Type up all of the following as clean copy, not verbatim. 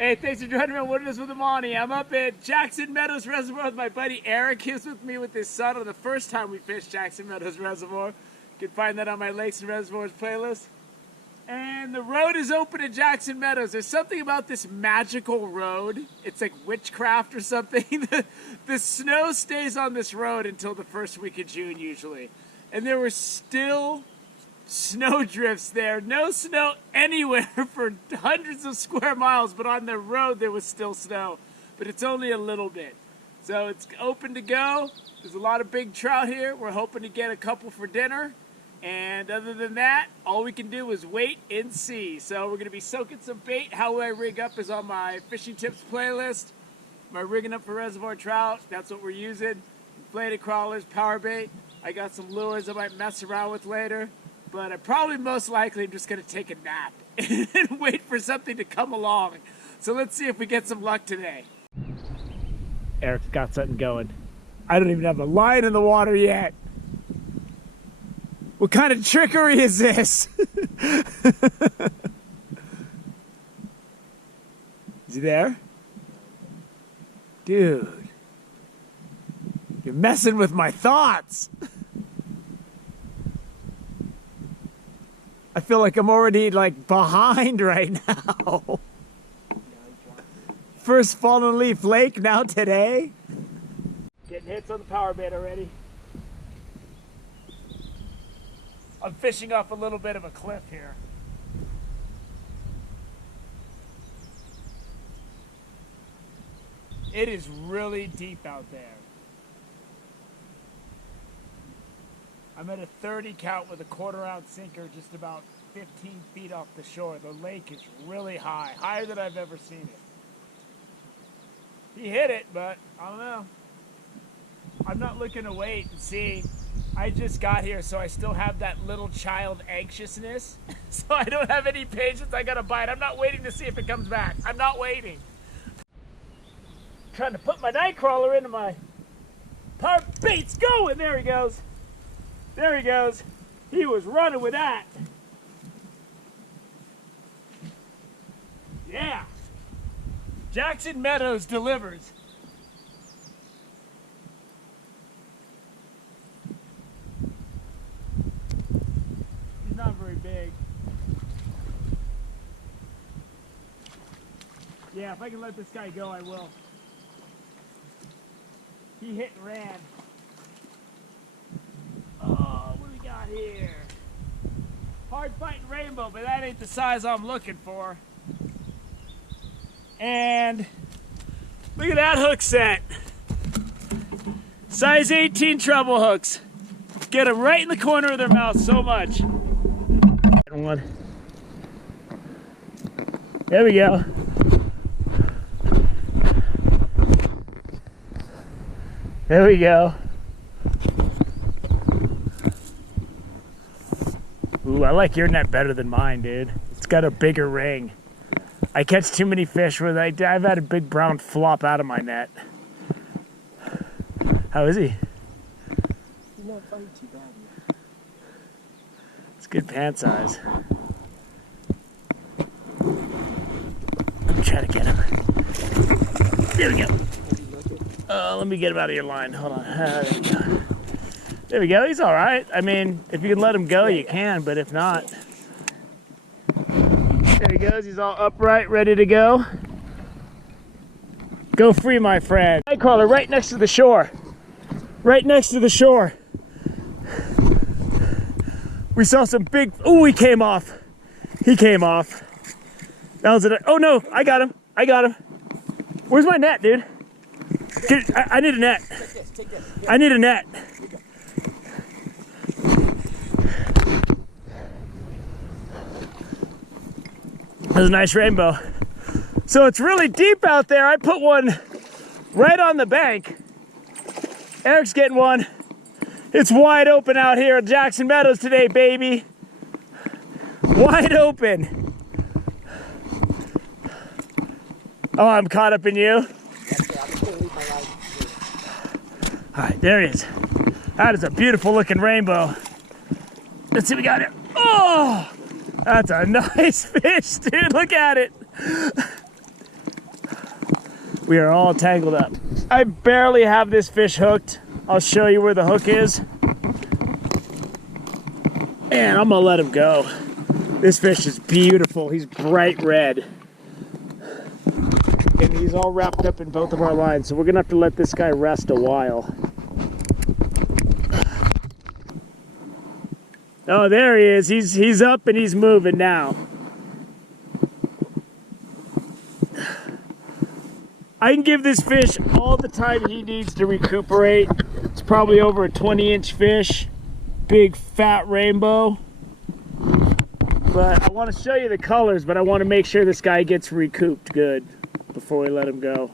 Hey, thanks for joining me on Wilderness with Amani. I'm up at Jackson Meadows Reservoir with my buddy Eric. He was with me with his son on the first time we fished Jackson Meadows Reservoir. You can find that on my Lakes and Reservoirs playlist. And the road is open at Jackson Meadows. There's something about this magical road. It's like witchcraft or something. The snow stays on this road until the first week of June usually. And there were still snow drifts there. No snow anywhere for hundreds of square miles, but on the road there was still snow. But it's only a little bit. So it's open to go. There's a lot of big trout here. We're hoping to get a couple for dinner. And other than that, all we can do is wait and see. So we're going to be soaking some bait. How I rig up is on my fishing tips playlist. My rigging up for reservoir trout, that's what we're using. Inflated crawlers, power bait. I got some lures I might mess around with later. But I probably most likely am just going to take a nap and wait for something to come along. So let's see if we get some luck today. Eric's got something going. I don't even have a line in the water yet. What kind of trickery is this? Is he there? Dude, you're messing with my thoughts. I feel like I'm already like behind right now. First fallen leaf lake now today. Getting hits on the power bait already. I'm fishing off a little bit of a cliff here. It is really deep out there. I'm at a 30 count with a 1/4 ounce sinker just about 15 feet off the shore. The lake is really high, higher than I've ever seen it. He hit it, but I don't know. I'm not looking to wait and see. I just got here, so I still have that little child anxiousness. So I don't have any patience. I gotta bite. I'm not waiting to see if it comes back. I'm not waiting. Trying to put my night crawler into my power bait's going. There he goes. There he goes. He was running with that. Yeah. Jackson Meadows delivers. He's not very big. Yeah, if I can let this guy go, I will. He hit and ran. Oh, what do we got here? Hard fighting rainbow, but that ain't the size I'm looking for. And look at that hook set. Size 18 treble hooks. Get them right in the corner of their mouth so much. One. There we go. There we go. Ooh, I like your net better than mine, dude. It's got a bigger ring. I catch too many fish where I've had a big brown flop out of my net. How is he? He's not fighting too bad yet. It's good pan size. Let me try to get him. There we go. Let me get him out of your line. Hold on. There we go. There we go. He's all right. I mean, if you can let him go, you can, but if not. There he goes. He's all upright, ready to go. Go free, my friend. Nightcrawler right next to the shore. Right next to the shore. We saw some big... Ooh, he came off. He came off. That was it. Oh, no. I got him. I got him. Where's my net, dude? I need a net. Take this. I need a net. There's a nice rainbow. So it's really deep out there. I put one right on the bank. Eric's getting one. It's wide open out here at Jackson Meadows today, baby. Wide open. Oh, I'm caught up in you. All right, there he is. That is a beautiful looking rainbow. Let's see what we got here. Oh! That's a nice fish, dude. Look at it. We are all tangled up. I barely have this fish hooked. I'll show you where the hook is. And I'm gonna let him go. This fish is beautiful. He's bright red. And he's all wrapped up in both of our lines, so we're gonna have to let this guy rest a while. Oh, there he is. He's up and he's moving now. I can give this fish all the time he needs to recuperate. It's probably over a 20-inch fish. Big fat rainbow. But I want to show you the colors, but I want to make sure this guy gets recouped good before we let him go.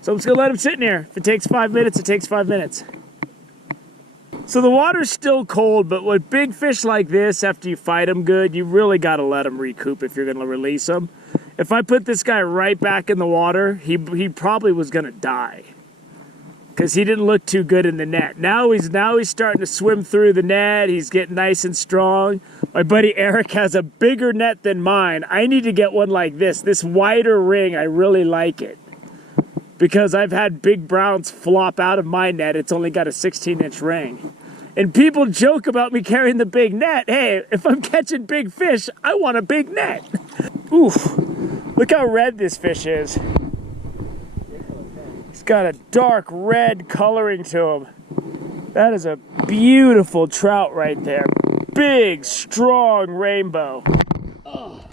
So I'm just going to let him sit in here. If it takes 5 minutes, it takes 5 minutes. So the water's still cold, but with big fish like this, after you fight them good, you really got to let them recoup if you're going to release them. If I put this guy right back in the water, he probably was going to die because he didn't look too good in the net. Now he's starting to swim through the net. He's getting nice and strong. My buddy Eric has a bigger net than mine. I need to get one like this. This wider ring, I really like it because I've had big browns flop out of my net. It's only got a 16-inch ring. And people joke about me carrying the big net. Hey, if I'm catching big fish, I want a big net. Oof. Look how red this fish is. He's got a dark red coloring to him. That is a beautiful trout right there. Big, strong rainbow. Oh.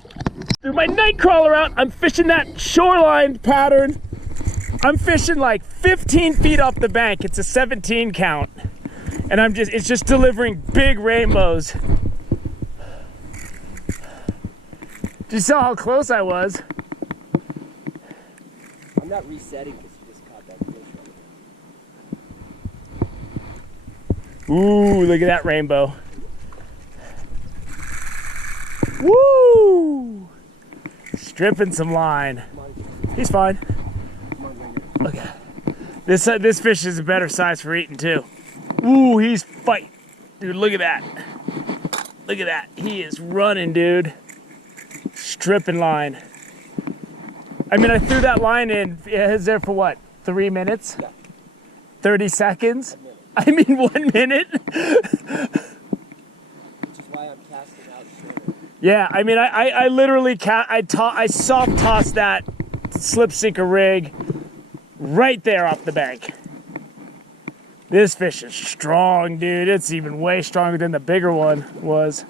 Threw my night crawler out. I'm fishing that shoreline pattern. I'm fishing like 15 feet off the bank. It's a 17 count. And it's just delivering big rainbows. You saw how close I was. I'm not resetting because you just caught that fish right now. Ooh, look at that rainbow. Woo! Stripping some line. He's fine. Okay. This fish is a better size for eating too. Ooh, he's fighting. Dude, look at that. Look at that. He is running, dude. Stripping line. I mean, I threw that line in. It was there for what? 3 minutes? Yeah. 30 seconds? I mean, 1 minute? Which is why I'm casting out shorter. Yeah, I mean, I literally I soft tossed that slip sinker rig right there off the bank. This fish is strong, dude. It's even way stronger than the bigger one was.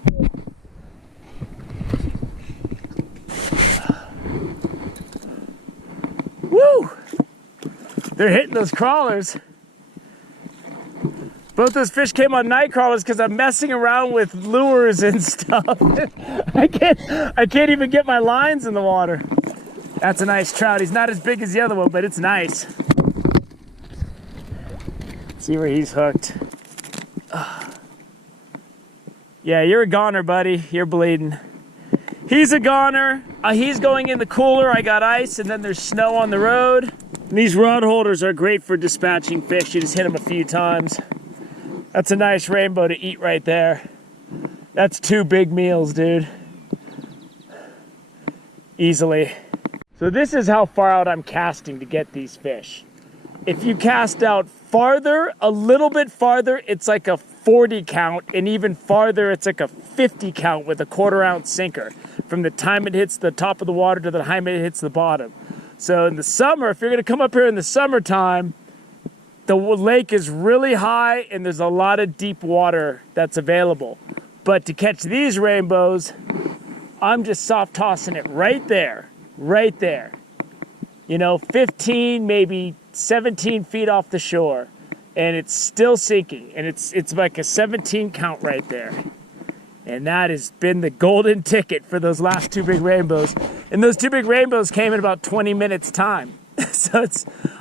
Woo! They're hitting those crawlers. Both those fish came on night crawlers because I'm messing around with lures and stuff. I can't even get my lines in the water. That's a nice trout. He's not as big as the other one, but it's nice. See where he's hooked. Yeah, you're a goner, buddy. You're bleeding. He's a goner. He's going in the cooler. I got ice, and then there's snow on the road. And these rod holders are great for dispatching fish. You just hit them a few times. That's a nice rainbow to eat right there. That's 2 big meals, dude. Easily. So this is how far out I'm casting to get these fish. If you cast out farther, a little bit farther, it's like a 40 count, and even farther, it's like a 50 count with a 1/4 ounce sinker from the time it hits the top of the water to the time it hits the bottom. So in the summer, if you're gonna come up here in the summertime, the lake is really high and there's a lot of deep water that's available. But to catch these rainbows, I'm just soft tossing it right there, right there. You know, 15, maybe 17 feet off the shore, and it's still sinking, and it's like a 17 count right there. And that has been the golden ticket for those last 2 big rainbows. And those 2 big rainbows came in about 20 minutes time. So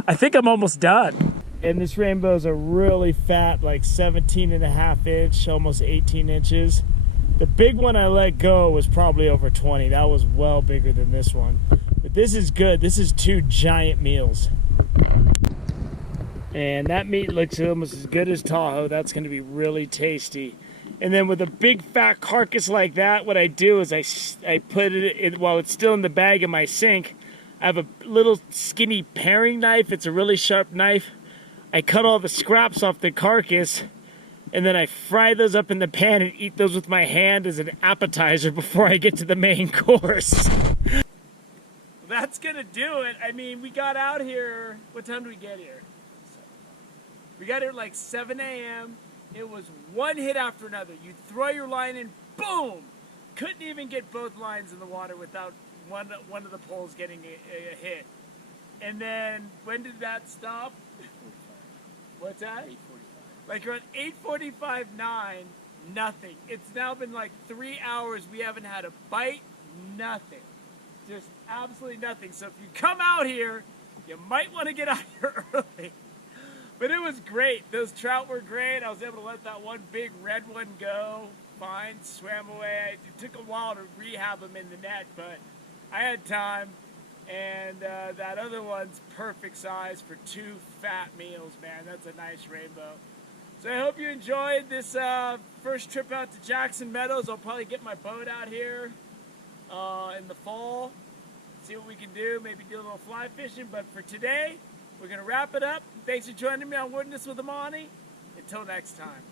I think I'm almost done. And this rainbow's a really fat, like 17.5 inch, almost 18 inches. The big one I let go was probably over 20. That was well bigger than this one. But this is good. This is 2 giant meals. And that meat looks almost as good as Tahoe. That's going to be really tasty. And then with a big fat carcass like that, what I do is I put it in, while it's still in the bag in my sink, I have a little skinny paring knife. It's a really sharp knife. I cut all the scraps off the carcass, and then I fry those up in the pan and eat those with my hand as an appetizer before I get to the main course. That's gonna do it. I mean, we got out here. What time did we get here? We got here at like 7 a.m. It was one hit after another. You throw your line in, boom! Couldn't even get both lines in the water without one of the poles getting a hit. And then, when did that stop? What's that? 8:45. Like around 8:45, 9, nothing. It's now been like 3 hours. We haven't had a bite, nothing. Just absolutely nothing. So if you come out here, you might want to get out here early. But it was great. Those trout were great. I was able to let that one big red one go. Fine, swam away. It took a while to rehab them in the net, but I had time. And that other one's perfect size for 2 fat meals, man. That's a nice rainbow. So I hope you enjoyed this first trip out to Jackson Meadows. I'll probably get my boat out here in the fall. See what we can do. Maybe do a little fly fishing. But for today, we're going to wrap it up. Thanks for joining me on Witness with Amani. Until next time.